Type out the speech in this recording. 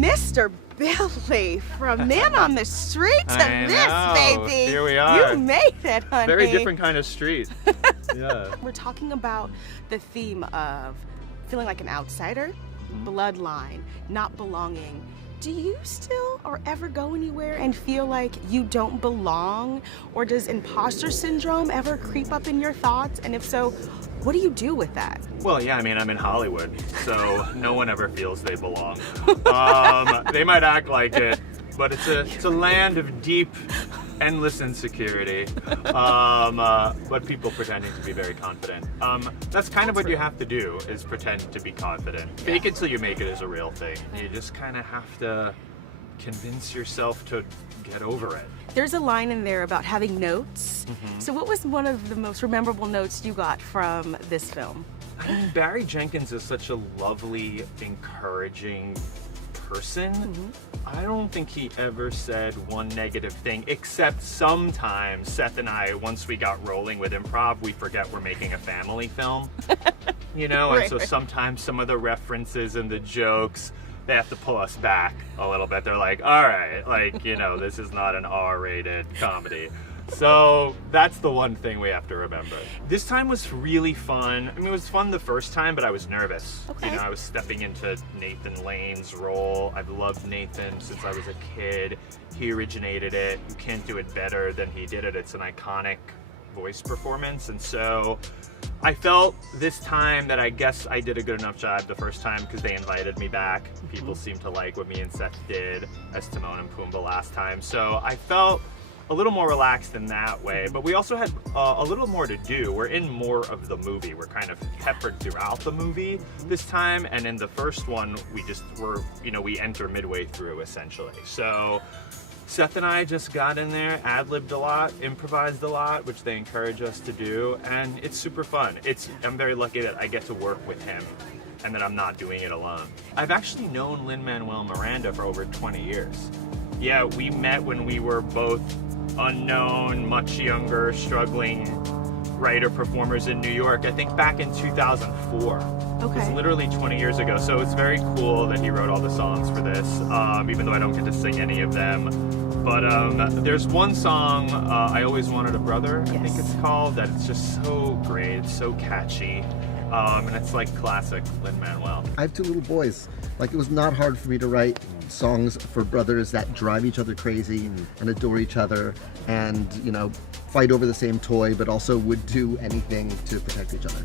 Mr. Billy, from Man on the Street to baby. Here we are. You made it, honey. Very different kind of street. Yeah. We're talking about the theme of feeling like an outsider, bloodline, not belonging. Do you still or ever go anywhere and feel like you don't belong? Or does imposter syndrome ever creep up in your thoughts? And if so, what do you do with that? Well, yeah, I mean, I'm in Hollywood, so no one ever feels they belong. They might act like it, but it's a land of deep, endless insecurity, but people pretending to be very confident. That's kind of what you have to do, is pretend to be confident. Fake it till you make it is a real thing. You just kind of have to convince yourself to get over it. There's a line in there about having notes. So what was one of the most memorable notes you got from this film? I mean, Barry Jenkins is such a lovely, encouraging person. I don't think he ever said one negative thing, except sometimes Seth and I, once we got rolling with improv, we forget we're making a family film. You know, and so sometimes some of the references and the jokes, they have to pull us back a little bit. They're like, all right, like, you know, this is not an R-rated comedy. So that's the one thing we have to remember. This time was really fun. I mean, it was fun the first time, but I was nervous. You know, I was stepping into Nathan Lane's role. I've loved Nathan since I was a kid. He originated it. You can't do it better than he did it. It's an iconic voice performance. And so I felt this time that I guess I did a good enough job the first time because they invited me back. People seemed to like what me and Seth did as Timon and Pumbaa last time. So I felt a little more relaxed in that way, but we also had a little more to do. We're in more of the movie. We're kind of peppered throughout the movie this time, and in the first one, we enter midway through, essentially. So Seth and I just got in there, ad-libbed a lot, improvised a lot, which they encourage us to do, and it's super fun. I'm very lucky that I get to work with him and that I'm not doing it alone. I've actually known Lin-Manuel Miranda for over 20 years. Yeah, we met when we were both unknown, much younger, struggling writer-performers in New York, I think back in 2004. Okay. It's literally 20 years ago, so it's very cool that he wrote all the songs for this, even though I don't get to sing any of them. But there's one song, I Always Wanted a Brother, I think it's called, that it's just so great, it's so catchy, and it's like classic Lin-Manuel. I have two little boys. Like, it was not hard for me to write songs for brothers that drive each other crazy and adore each other and, you know, fight over the same toy, but also would do anything to protect each other.